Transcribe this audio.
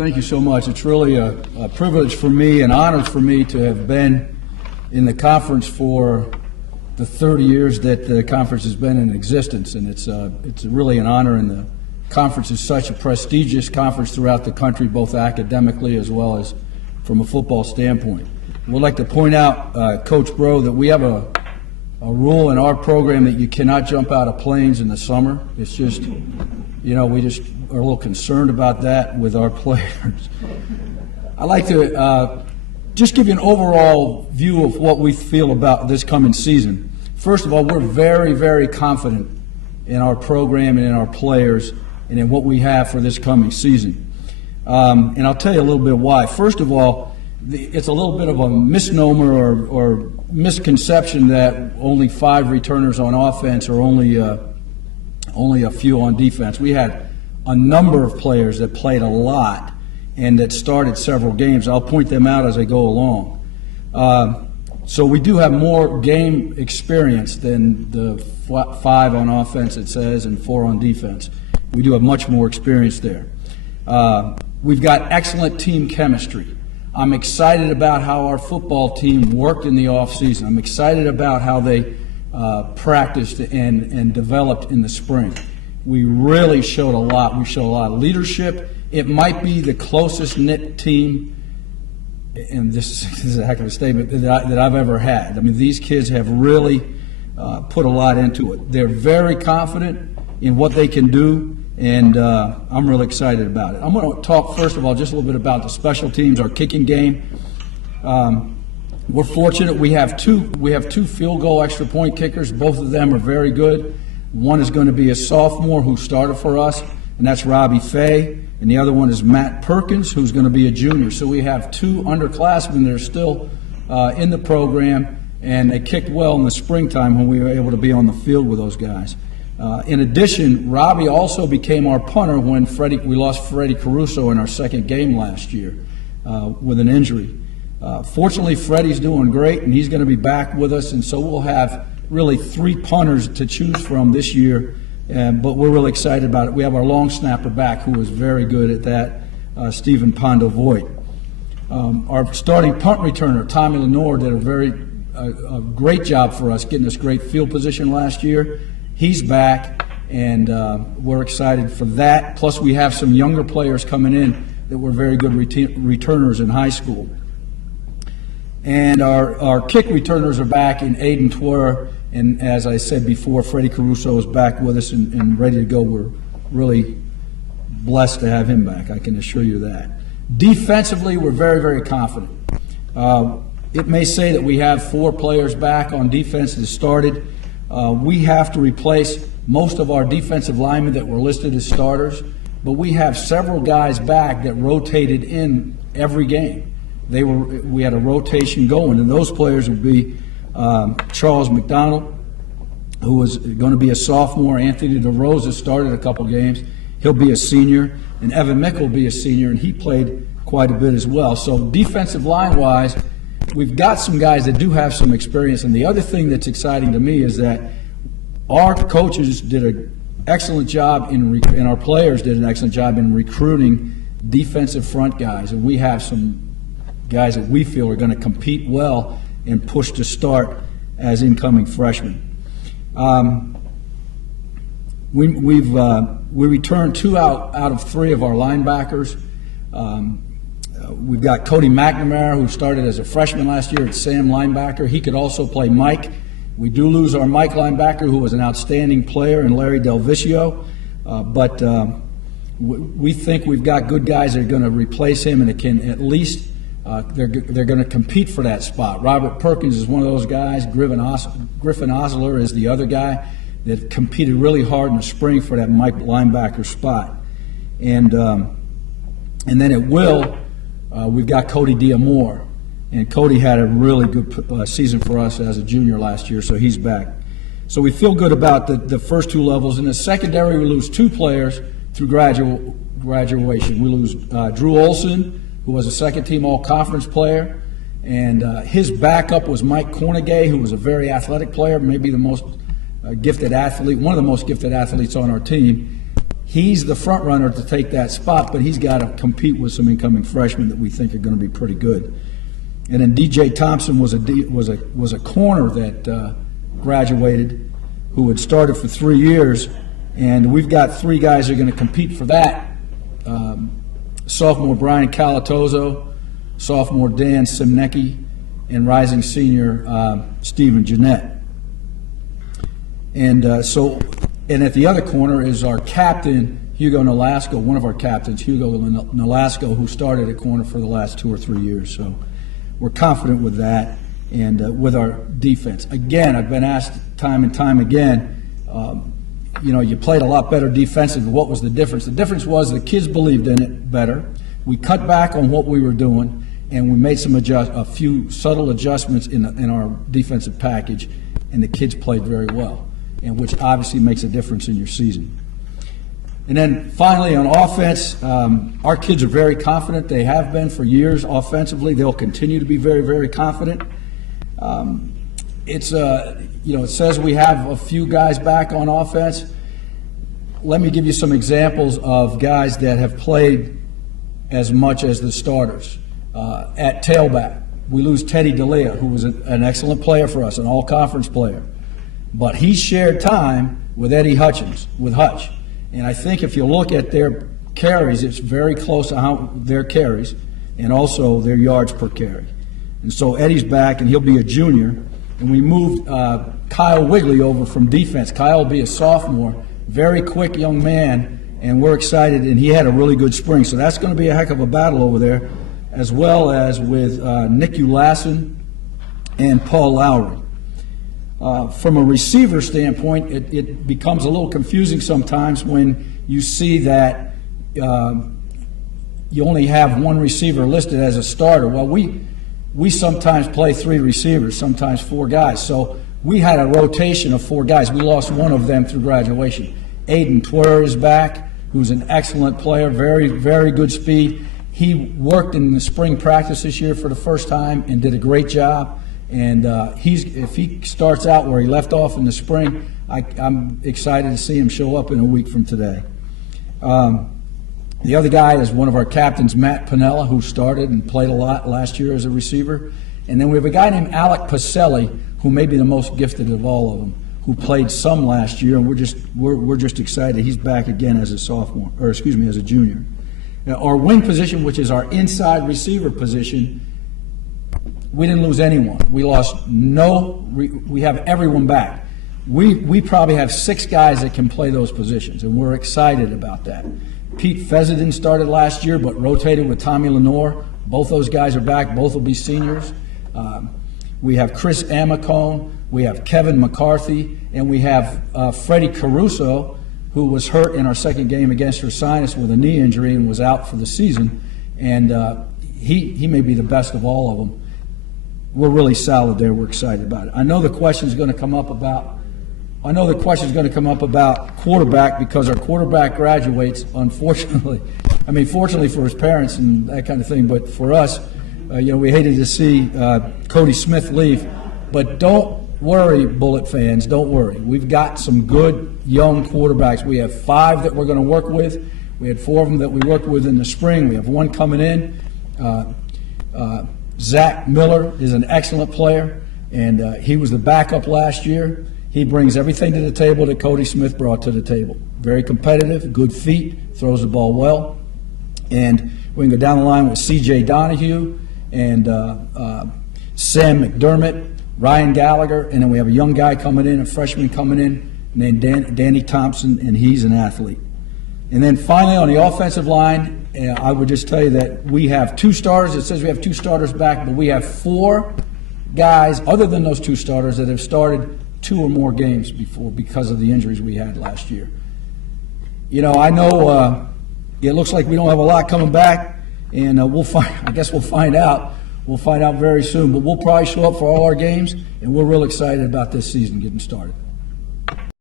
Thank you so much. It's really a privilege for me, an honor for me to have been in the conference for the 30 years that the conference has been in existence, and it's really an honor. And the conference is such a prestigious conference throughout the country, both academically as well as from a football standpoint. We'd like to point out, Coach Bro, that we have a rule in our program that you cannot jump out of planes in the summer. It's just, we just are a little concerned about that with our players. I'd like to just give you an overall view of what we feel about this coming season. First of all, we're very, very confident in our program and in our players and in what we have for this coming season. And I'll tell you a little bit why. First of all, it's a little bit of a misnomer or misconception that only 5 returners on offense or only a few on defense. We had a number of players that played a lot and that started several games. I'll point them out as I go along. So we do have more game experience than the 5 on offense, it says, and 4 on defense. We do have much more experience there. We've got excellent team chemistry. I'm excited about how our football team worked in the offseason. I'm excited about how they practiced and developed in the spring. We really showed a lot. We showed a lot of leadership. It might be the closest knit team, and this is a heck of a statement, that I've ever had. I mean, these kids have really put a lot into it. They're very confident in what they can do, and I'm really excited about it. I'm going to talk, first of all, just a little bit about the special teams, our kicking game. We're fortunate we have two field goal extra point kickers. Both of them are very good. One is going to be a sophomore who started for us, and that's Robbie Fay, and the other one is Matt Perkins, who's going to be a junior. So we have 2 underclassmen that are still in the program, and they kicked well in the springtime when we were able to be on the field with those guys. In addition, Robbie also became our punter when we lost Freddie Caruso in our second game last year with an injury. Fortunately, Freddie's doing great, and he's going to be back with us, and so we'll have really 3 punters to choose from this year, but we're really excited about it. We have our long snapper back, who is very good at that, Stephen Pondo-Voigt. Our starting punt returner, Tommy Lenore, did a great job for us, getting us great field position last year. He's back, and we're excited for that. Plus, we have some younger players coming in that were very good returners in high school. And our kick returners are back in Aiden Twer, and as I said before, Freddie Caruso is back with us and ready to go. We're really blessed to have him back, I can assure you that. Defensively, we're very, very confident. It may say that we have 4 players back on defense that started. We have to replace most of our defensive linemen that were listed as starters, but we have several guys back that rotated in every game. We had a rotation going, and those players would be Charles McDonald, who was going to be a sophomore. Anthony DeRosa started a couple games. He'll be a senior. And Evan Mick will be a senior, and he played quite a bit as well. So defensive line-wise, we've got some guys that do have some experience. And the other thing that's exciting to me is that our coaches did an excellent job and our players did an excellent job in recruiting defensive front guys. And we have some guys that we feel are going to compete well and push to start as incoming freshmen. We returned 2 out of 3 of our linebackers. We've got Cody McNamara, who started as a freshman last year at Sam linebacker. He could also play Mike. We do lose our Mike linebacker, who was an outstanding player, and Larry Del Vicio. But we think we've got good guys that are going to replace him, and it can at least they're going to compete for that spot. Robert Perkins is one of those guys. Griffin Osler is the other guy that competed really hard in the spring for that Mike linebacker spot. And then at will, we've got Cody Diamore. And Cody had a really good season for us as a junior last year, so he's back. So we feel good about the first 2 levels. In the secondary, we lose 2 players through graduation. We lose Drew Olson, who was a second-team all-conference player, and his backup was Mike Cornegay, who was a very athletic player, maybe the most gifted athlete, one of the most gifted athletes on our team. he's the front runner to take that spot, but he's got to compete with some incoming freshmen that we think are going to be pretty good. And then DJ Thompson was a corner that graduated, who had started for 3 years, and we've got 3 guys who are going to compete for that. Sophomore Brian Calatozo, sophomore Dan Simnecki, and rising senior Stephen Jeanette. And and at the other corner is our captain, Hugo Nolasco, one of our captains, Hugo Nolasco, who started at corner for the last 2 or 3 years. So we're confident with that and with our defense. Again, I've been asked time and time again, you played a lot better defensively. What was the difference? The difference was the kids believed in it better. We cut back on what we were doing, and we made a few subtle adjustments in our defensive package, and the kids played very well, and which obviously makes a difference in your season. And then finally on offense, our kids are very confident. They have been for years offensively. They'll continue to be very, very confident. It says we have a few guys back on offense. Let me give you some examples of guys that have played as much as the starters. At tailback, we lose Teddy D'Elia, who was an excellent player for us, an all-conference player. But he shared time with Eddie Hutchins, with Hutch. And I think if you look at their carries, it's very close to how their carries and also their yards per carry. And so Eddie's back, and he'll be a junior. And we moved Kyle Wigley over from defense. Kyle will be a sophomore, very quick young man, and we're excited. And he had a really good spring. So that's going to be a heck of a battle over there, as well as with Nick Ulasson and Paul Lowry. From a receiver standpoint, it becomes a little confusing sometimes when you see that you only have one receiver listed as a starter. Well, we sometimes play 3 receivers, sometimes 4 guys. So we had a rotation of 4 guys. We lost one of them through graduation. Aiden Twer is back, who's an excellent player, very, very good speed. He worked in the spring practice this year for the first time and did a great job. And if he starts out where he left off in the spring, I'm excited to see him show up in a week from today. The other guy is one of our captains, Matt Pinella, who started and played a lot last year as a receiver. And then we have a guy named Alec Pacelli, who may be the most gifted of all of them, who played some last year, and we're just excited he's back again as a sophomore, or excuse me, as a junior. Now, our wing position, which is our inside receiver position, we didn't lose anyone. We lost we have everyone back. We probably have 6 guys that can play those positions, and we're excited about that. Pete Fezenden started last year but rotated with Tommy Lenore. Both those guys are back. Both will be seniors. We have Chris Amicone, we have Kevin McCarthy, and we have Freddie Caruso, who was hurt in our second game against Ursinus with a knee injury and was out for the season. And he may be the best of all of them. We're really solid there. We're excited about it. I know the question is going to come up about quarterback, because our quarterback graduates, unfortunately. I mean, fortunately for his parents and that kind of thing, but for us, we hated to see Cody Smith leave. But don't worry, Bullet fans, don't worry. We've got some good young quarterbacks. We have 5 that we're going to work with. We had 4 of them that we worked with in the spring. We have 1 coming in. Zach Miller is an excellent player, and he was the backup last year. He brings everything to the table that Cody Smith brought to the table. Very competitive, good feet, throws the ball well. And we can go down the line with C.J. Donahue and Sam McDermott, Ryan Gallagher, and then we have a young guy coming in, a freshman coming in, named Danny Thompson, and he's an athlete. And then finally on the offensive line, I would just tell you that we have 2 starters. It says we have 2 starters back, but we have 4 guys other than those 2 starters that have started 2 or more games before because of the injuries we had last year. I know it looks like we don't have a lot coming back, and I guess we'll find out. We'll find out very soon, but we'll probably show up for all our games, and we're real excited about this season getting started.